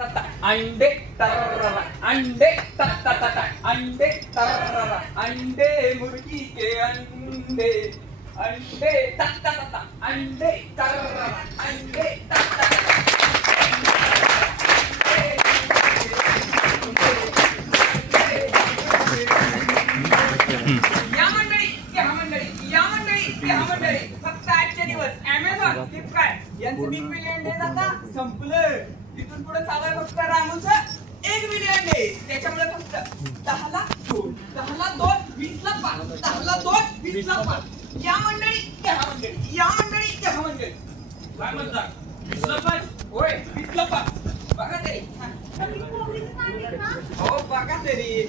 अंडे तरररा, अंडे तत्ततता, अंडे तरररा, अंडे मुर्गी के अंडे, अंडे तत्ततता, अंडे तरररा, अंडे तत्ततता, फक्त आजचे दिवस अमेझॉन, फ्लिपकार्ट यांचं बिग बिलियन डे आता संपलं. तिथून पुढे चालू आहे फक्त रामूचं 1 बिलियन डे. त्याच्यामुळे फक्त 10 ला 2, 10 ला 2, 20 ला 5, 10 ला 2, 20 ला 5. या मंडळी, या मंडळी, या मंडळी, या मंडळी. काय म्हणतात? 20 ला 5? होय, 20 ला 5. बघा तरी. हो बघा तरी.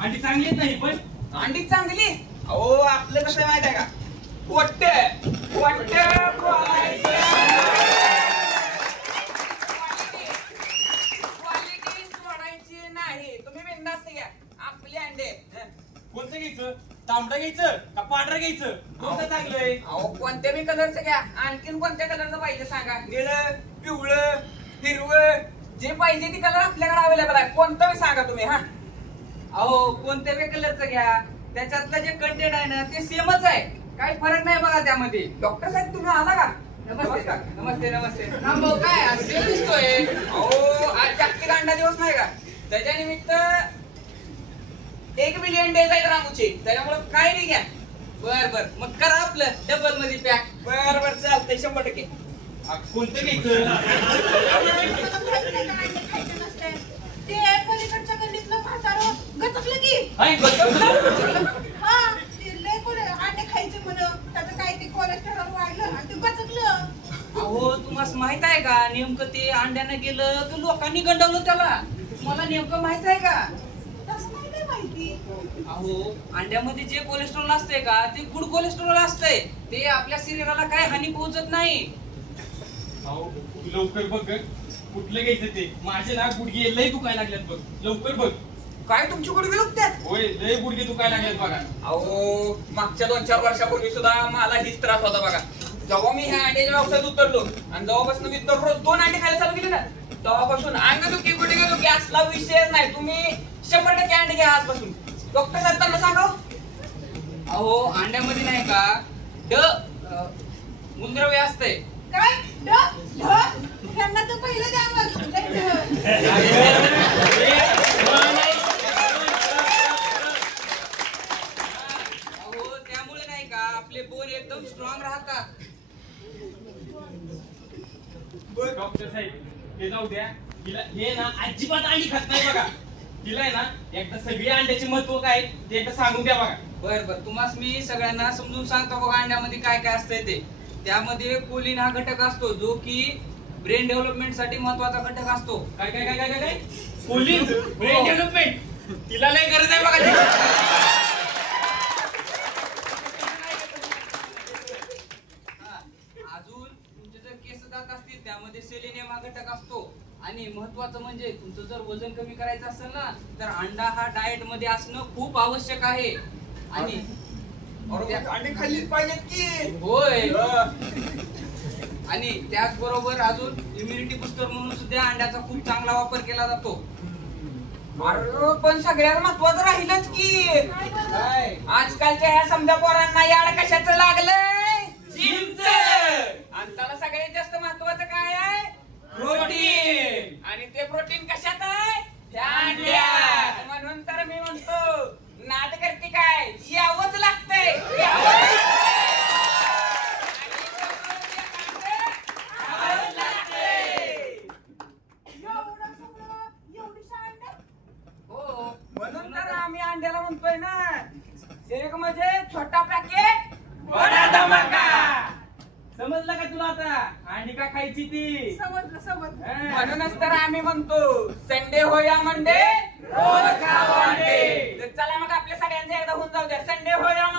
अंडी चांगली नाही पण अंडी चांगली. अहो आपलं कसं माहित आहे का? क्वालिटी सोडायची नाही. तुम्ही बिनधास्त घ्या आपले अंडे. कोणतं घ्यायचं? तांबडा घ्यायचं का पांढरा घ्यायचं? कोणतं चांगलंय? अहो कोणत्या बी कलरचं घ्या. आणखीन कोणत्या कलरचं पाहिजे सांगा. निळं, पिवळं, हिरवं, जे पाहिजे ती कलर आपल्याकडे अवेलेबल आहे. कोणतं बी सांगा तुम्ही. हा अहो कोणत्या बी कलरचं घ्या, त्याच्यातलं जे कंटेंट आहे ना ते सेमच आहे. काही फरक नाही बघा त्यामध्ये. डॉक्टर साहेब तुम्ही आला का? नमस्ते नमस्ते नमस्ते. हा भाऊ काय आज सेल दिसतोय? अहो आज जागतिक अंडा दिवस नाही का? त्याच्या निमित्त 1 बिलियन डे आहेत रामूचे. त्याच्यामुळे काय नाही घ्या. बर मग करा आपलं डबल मध्ये पॅक. बर चालतंय 100%. कोणतं घ्यायचं? ते पलीकडच्या गल्लीतलं म्हातारं गचकलं की ते लय कोण अंडे खायचे म्हणून त्याचं काय ते कोलेस्टेरॉल वाढलं आणि ते गचकलं. अहो तुम्हाला माहित आहे का नेमकं ते अंड्यानं गेलं की लोकांनी गंडवलं त्याला? तुम्हाला नेमकं माहित आहे का? तसं नाही माहिती. अहो अंड्यामध्ये जे कोलेस्ट्रॉल असते का ते गुड कोलेस्ट्रॉल असते. ते आपल्या शरीराला काय हानी पोहोचत नाही. अहो लवकर बघ कुठलं घ्यायचं ते. माझे ना गुडघे लय दुखायला लागल्यात बघ. लवकर बघ. काय तुमची गुडघे दुखतात? होय लय गुडघे दुखायला लागल्यात बघा. अहो मागच्या 2-4 वर्षापूर्वी सुद्धा मला हीच त्रास होता बघा. जेव्हा मी ह्या अंड्याच्या व्यवसायात उतरलो आणि जेव्हापासून मी दररोज 2 अंडे खायला चालू केले ना तेव्हापासून अंगदुखी गुडघे दुखी असला विषय नाही. तुम्ही 100% अंडे घ्या आजपासून. डॉक्टर साहेब त्यांना सांगा. अहो अंड्यामध्ये नाही का मूलद्रव्य असतंय. काय त्यांना तर पहिलं द्या मग. अहो त्यामुळे नाही का आपले बोन एकदम स्ट्रॉंग राहतात. डॉक्टर साहेब हे जाऊ द्या. तिला हे ना अजिबात अंडी खात नाही बघा. तिला आहे ना एकदा सगळ्या अंड्याचे महत्व काय ते एकदा सांगून द्या बघा. बर तुम्हाला मी सगळ्यांना समजून सांगतो बघा अंड्यामध्ये काय काय असतंय ते. त्यामध्ये कोलिन हा घटक असतो जो की ब्रेन डेव्हलपमेंट साठी महत्वाचा घटक असतो. काय काय काय काय काय कोलिन ब्रेन डेव्हलपमेंट. तिला लय गरज आहे बघा. अजून तुमचे जर केस जात असतील त्यामध्ये सेलेनियम हा घटक असतो. आणि महत्वाचं म्हणजे तुमचं जर वजन कमी करायचं असेल ना तर अंडा हा डाएट मध्ये असणं खूप आवश्यक आहे. आणि अंडे खाल्लीच पाहिजेत की. होय. आणि त्याचबरोबर अजून इम्युनिटी बुस्टर म्हणून सुद्धा अंड्याचा खूप चांगला वापर केला जातो. पण सगळ्यात महत्वाचं राहिलंच की आजकालच्या ह्या समजा पोरांना याड कशाचं लागलंय? जिमच. आणि त्याला सगळ्यात जास्त महत्वाचं काय आहे? प्रोटीन. आणि ते प्रोटीन कशात आहे? अंड्यात. म्हणून तर मी म्हणतो नाद करते काय यावंच लागतंय. म्हणून तर आम्ही अंड्याला म्हणतोय ना एक म्हणजे छोटा पॅकेट बडा धमाका. समजलं का तुला आता अंडी का खायची ती? समजलं. म्हणूनच तर आम्ही म्हणतो संडे हो या मंडे रोज खावा अंडे. चला मग आपल्या सगळ्यांचे एकदा होऊन जाऊ द्या. संडे हो या